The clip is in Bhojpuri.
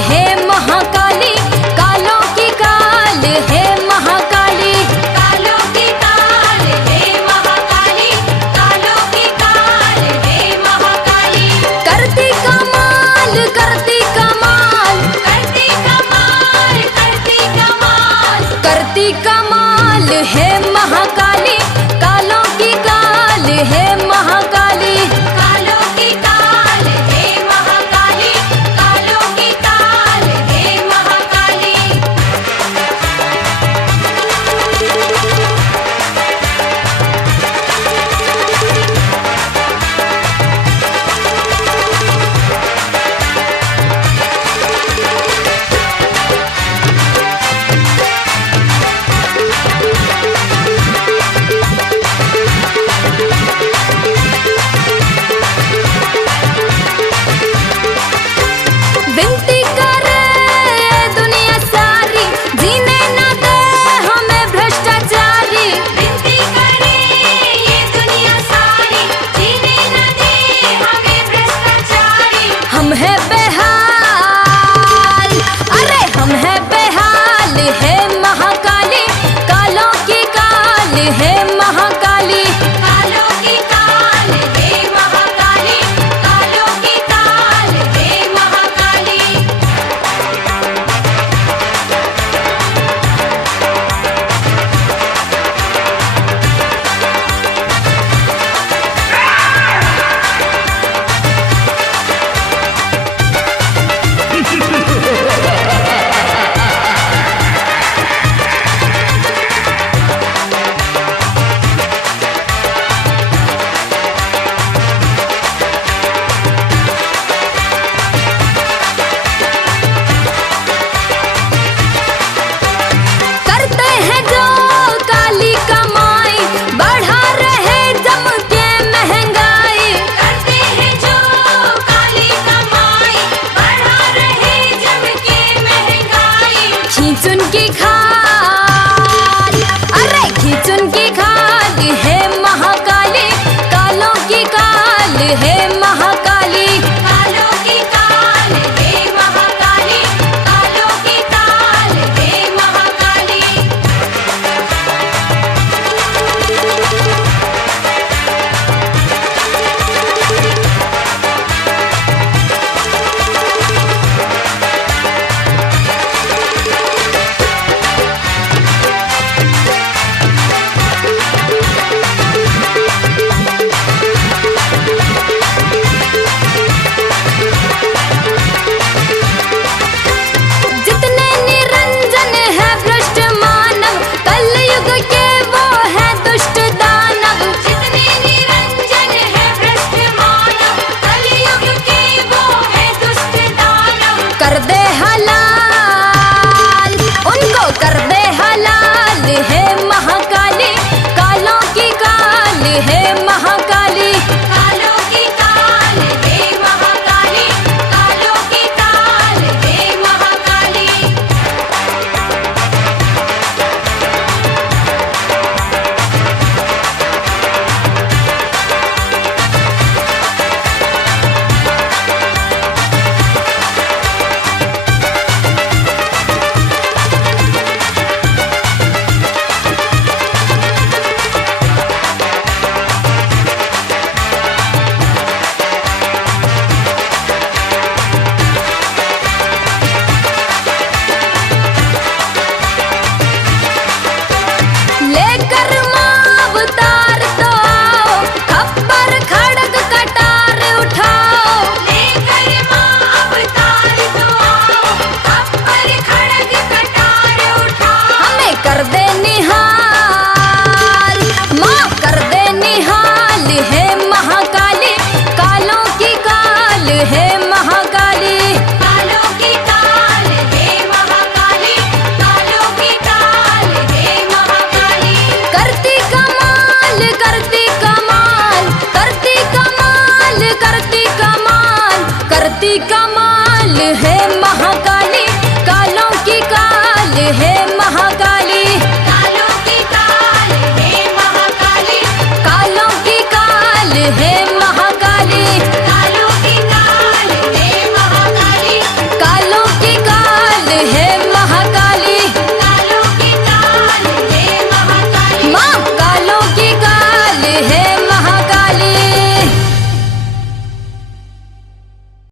है महाकाली, कालों की काल है महाकाली। कालों की काल है महाकाली, कालों की काल है महाकाली। करती कमाल, करती कमाल, करती कमाल, करती कमाल। करती कमाल है महाकाली, कालों की काल है महाकाली। कालों की काल है महाकाली, कालों की काल है महाकाली। विनती करे दुनिया सारी, जीने न दे हमें भ्रष्टाचारी। विनती करे ये दुनिया सारी, जीने न दे हमें भ्रष्टाचारी। हम है बेहाल, अरे हम है बेहाल है महाकाली, कालों की काल है महाकाली। कालों की काल है महाकाली, कालों की काल है महाकाली। करते हैं जो काली कमाई, बढ़ा रहे जम के महंगाई। करते हैं जो काली कमाई, बढ़ा रहे जम के महंगाई। खींच उनकी खाल, अरे खींच उनकी खाल है महाकाली, कालों की काल है महाकाली। कालों की काल है महाकाली, कालों की काल है महाकाली। जितने निरंजन है भ्रष्ट मानव, कलयुग के वो है दुष्ट दानव। जितने निरंजन है भ्रष्ट मानव, कलयुग के वो है दुष्ट दानव। कर दे हलाल, उनको कर दे हलाल है महाकाली, कालों की काल है महाकाली। कालों की काल है महाकाली, कालों की काल है महाकाली। लेकर माँ अवतार तो आओ, खप्पर खड़ग कटार उठाओ। लेकर माँ अवतार तो आओ, खप्पर खड़ग कटार उठाओ। हमें कर दे निहाल, माँ कर दे निहाल है महाकाली, कालों की काल है महाकाली। कालों की काल है महाकाली, कालों की काल है महाकाली। करती कमाल, करती कमाल, करती कमाल, करती कमाल, करती कमाल है महाकाली, कालों की काल है महाकाली। कालों की काल है महाकाली, कालों की काल है